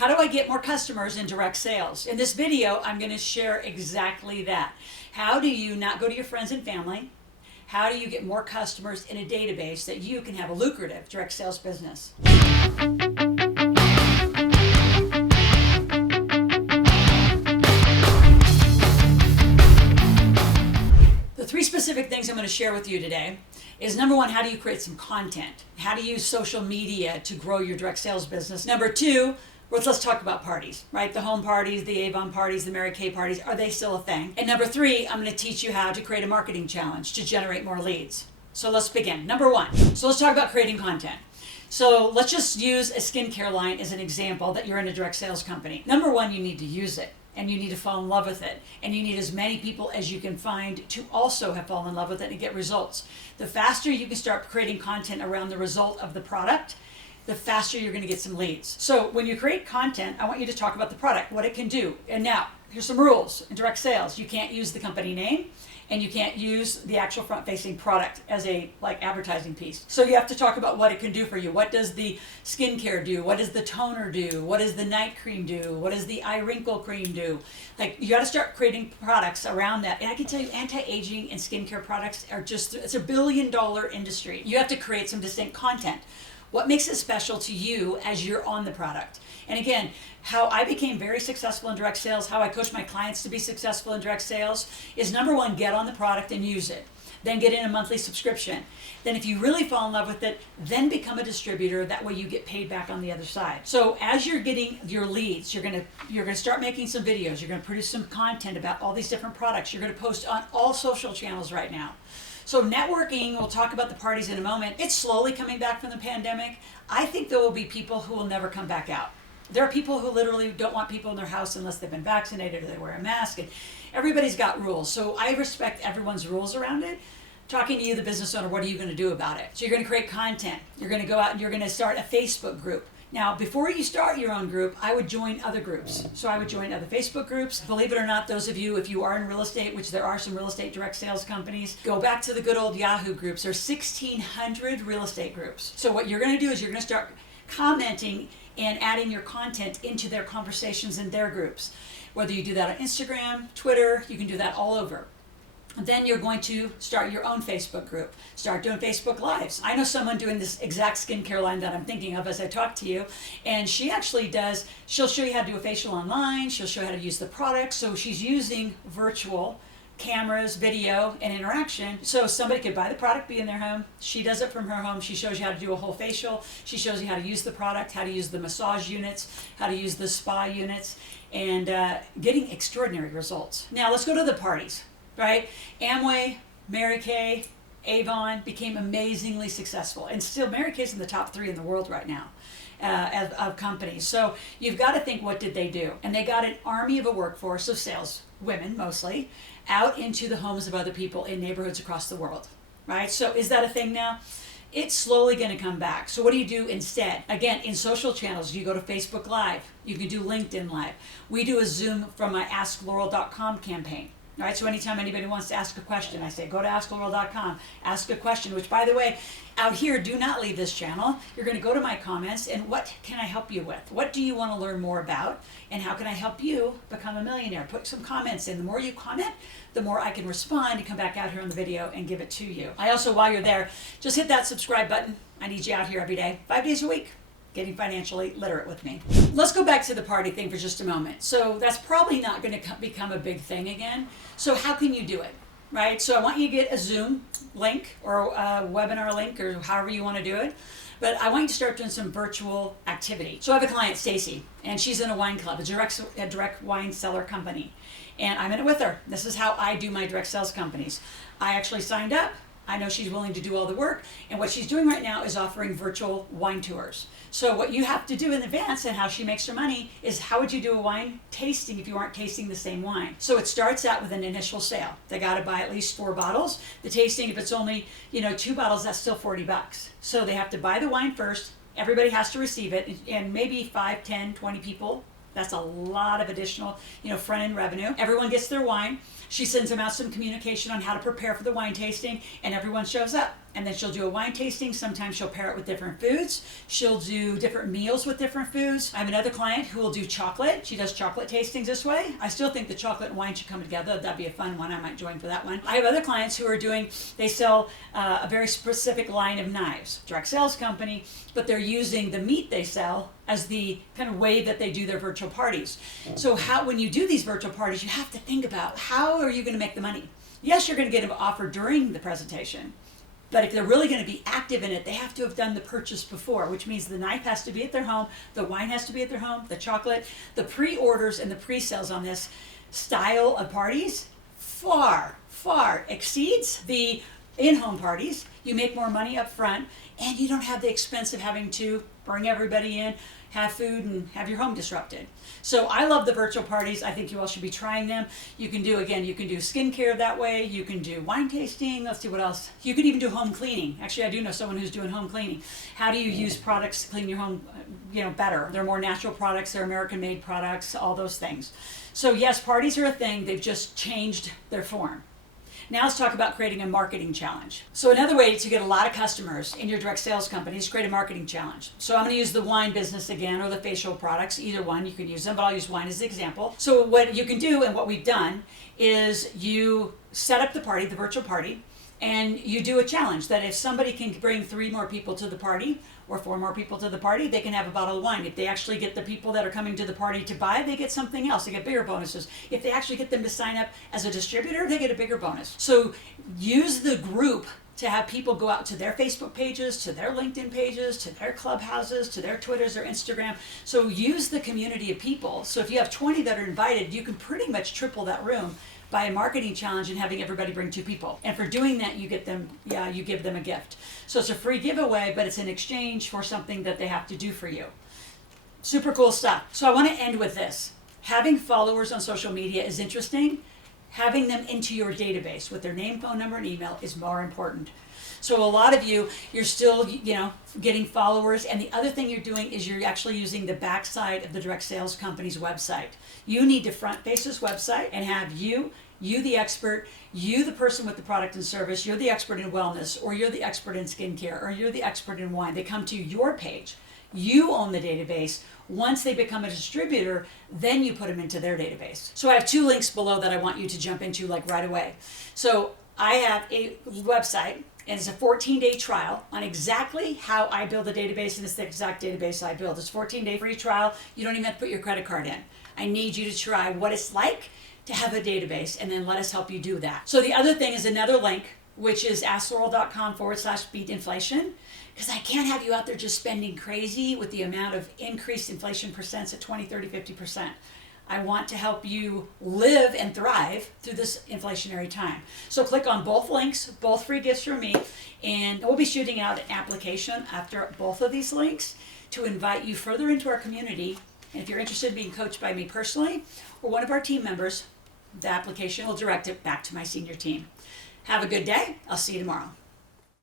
How do I get more customers in direct sales? In this video, I'm going to share exactly that. How do you not go to your friends and family? How do you get more customers in a database that you can have a lucrative direct sales business? The three specific things I'm going to share with you today is number one, how do you create some content? How do you use social media to grow your direct sales business? Number two, let's talk about parties, right? The home parties, the Avon parties, the Mary Kay parties, are they still a thing? And number three, I'm going to teach you how to create a marketing challenge to generate more leads. So let's begin. Number one, so let's talk about creating content. So let's just use a skincare line as an example that you're in a direct sales company. Number one, you need to use it. And you need to fall in love with it. And you need as many people as you can find to also have fallen in love with it and get results. The faster you can start creating content around the result of the product, the faster you're going to get some leads. So when you create content, I want you to talk about the product, what it can do. And now, here's some rules in direct sales. You can't use the company name, and you can't use the actual front-facing product as a advertising piece. So you have to talk about what it can do for you. What does the skincare do? What does the toner do? What does the night cream do? What does the eye wrinkle cream do? You got to start creating products around that. And I can tell you, anti-aging and skincare products are it's a $1 billion industry. You have to create some distinct content. What makes it special to you as you're on the product? And again, how I became very successful in direct sales, how I coach my clients to be successful in direct sales is number one, get on the product and use it. Then get in a monthly subscription. Then if you really fall in love with it, then become a distributor. That way you get paid back on the other side. So as you're getting your leads, you're gonna start making some videos. You're gonna produce some content about all these different products. You're gonna post on all social channels right now. So networking, we'll talk about the parties in a moment. It's slowly coming back from the pandemic. I think there will be people who will never come back out. There are people who literally don't want people in their house unless they've been vaccinated or they wear a mask. And everybody's got rules. So I respect everyone's rules around it. Talking to you, the business owner, what are you going to do about it? So you're going to create content. You're going to go out and you're going to start a Facebook group. Now, before you start your own group, I would join other groups. So I would join other Facebook groups. Believe it or not, those of you, if you are in real estate, which there are some real estate direct sales companies, go back to the good old Yahoo groups. There's 1,600 real estate groups. So what you're going to do is you're going to start commenting and adding your content into their conversations in their groups. Whether you do that on Instagram, Twitter, you can do that all over. Then you're going to start your own Facebook group. Start doing Facebook Lives. I know someone doing this exact skincare line that I'm thinking of as I talk to you, and she actually she'll show you how to do a facial online, she'll show you how to use the product, so she's using virtual cameras, video, and interaction. So somebody could buy the product, be in their home. She does it from her home. She shows you how to do a whole facial. She shows you how to use the product, how to use the massage units, how to use the spa units, and getting extraordinary results. Now let's go to the parties. Right? Amway, Mary Kay, Avon became amazingly successful. And still, Mary Kay's in the top 3 in the world right now of companies. So you've got to think, what did they do? And they got an army of a workforce of sales women, mostly, out into the homes of other people in neighborhoods across the world. Right? So is that a thing now? It's slowly going to come back. So what do you do instead? Again, in social channels, you go to Facebook Live. You can do LinkedIn Live. We do a Zoom from my AskLoral.com campaign. All right, so anytime anybody wants to ask a question, I say, go to AskLoral.com, ask a question, which, by the way, out here, do not leave this channel. You're going to go to my comments, and what can I help you with? What do you want to learn more about, and how can I help you become a millionaire? Put some comments in. The more you comment, the more I can respond and come back out here on the video and give it to you. I also, while you're there, just hit that subscribe button. I need you out here every day, 5 days a week, getting financially literate with me. Let's go back to the party thing for just a moment. So that's probably not going to become a big thing again. So how can you do it, right? So I want you to get a Zoom link or a webinar link or however you want to do it. But I want you to start doing some virtual activity. So I have a client, Stacy, and she's in a wine club, a direct wine seller company. And I'm in it with her. This is how I do my direct sales companies. I actually signed up. I know she's willing to do all the work, and what she's doing right now is offering virtual wine tours. So what you have to do in advance, and how she makes her money, is how would you do a wine tasting if you aren't tasting the same wine? So it starts out with an initial sale. They got to buy at least 4 bottles. The tasting, if it's only 2 bottles, that's still $40. So they have to buy the wine first. Everybody has to receive it, and maybe 5, 10, 20 people. That's a lot of additional, front-end revenue. Everyone gets their wine. She sends them out some communication on how to prepare for the wine tasting, and everyone shows up. and then she'll do a wine tasting. Sometimes she'll pair it with different foods. She'll do different meals with different foods. I have another client who will do chocolate. She does chocolate tastings this way. I still think the chocolate and wine should come together. That'd be a fun one. I might join for that one. I have other clients who are they sell a very specific line of knives, direct sales company, but they're using the meat they sell as the kind of way that they do their virtual parties. So when you do these virtual parties, you have to think about how are you going to make the money? Yes, you're going to get an offer during the presentation, but if they're really going to be active in it, they have to have done the purchase before, which means the knife has to be at their home, the wine has to be at their home, the chocolate, the pre-orders and the pre-sales on this style of parties far, far exceeds the in-home parties. You make more money up front, and you don't have the expense of having to bring everybody in, have food, and have your home disrupted. So I love the virtual parties. I think you all should be trying them. You can do skincare that way. You can do wine tasting. Let's see what else. You can even do home cleaning. Actually, I do know someone who's doing home cleaning. How do you use products to clean your home, better? They're more natural products. They're American-made products, all those things. So yes, parties are a thing. They've just changed their form. Now let's talk about creating a marketing challenge. So another way to get a lot of customers in your direct sales company is create a marketing challenge. So I'm going to use the wine business again, or the facial products, either one, you can use them, but I'll use wine as the example. So what you can do, and what we've done, is you set up the party, the virtual party, and you do a challenge that if somebody can bring 3 more people to the party or 4 more people to the party, they can have a bottle of wine. If they actually get the people that are coming to the party to buy, they get something else. They get bigger bonuses. If they actually get them to sign up as a distributor, they get a bigger bonus. So use the group to have people go out to their Facebook pages, to their LinkedIn pages, to their clubhouses, to their Twitters or Instagram. So use the community of people. So if you have 20 that are invited, you can pretty much triple that room by a marketing challenge and having everybody bring 2 people. And for doing that, you give them a gift. So it's a free giveaway, but it's in exchange for something that they have to do for you. Super cool stuff. So I want to end with this. Having followers on social media is interesting. Having them into your database with their name, phone number, and email is more important. So a lot of you're still, getting followers. And the other thing you're doing is you're actually using the backside of the direct sales company's website. You need to front face this website and have you the expert, you the person with the product and service, you're the expert in wellness, or you're the expert in skincare, or you're the expert in wine. They come to your page. You own the database. Once they become a distributor, then you put them into their database. So I have 2 links below that I want you to jump into right away. So I have a website, and it's a 14-day trial on exactly how I build a database, and it's the exact database I build. It's a 14-day free trial. You don't even have to put your credit card in. I need you to try what it's like to have a database, and then let us help you do that. So the other thing is another link, which is askloral.com/beat inflation, because I can't have you out there just spending crazy with the amount of increased inflation percents at 20, 30, 50%. I want to help you live and thrive through this inflationary time. So click on both links, both free gifts from me, and we'll be shooting out an application after both of these links to invite you further into our community. And if you're interested in being coached by me personally or one of our team members, the application will direct it back to my senior team. Have a good day. I'll see you tomorrow.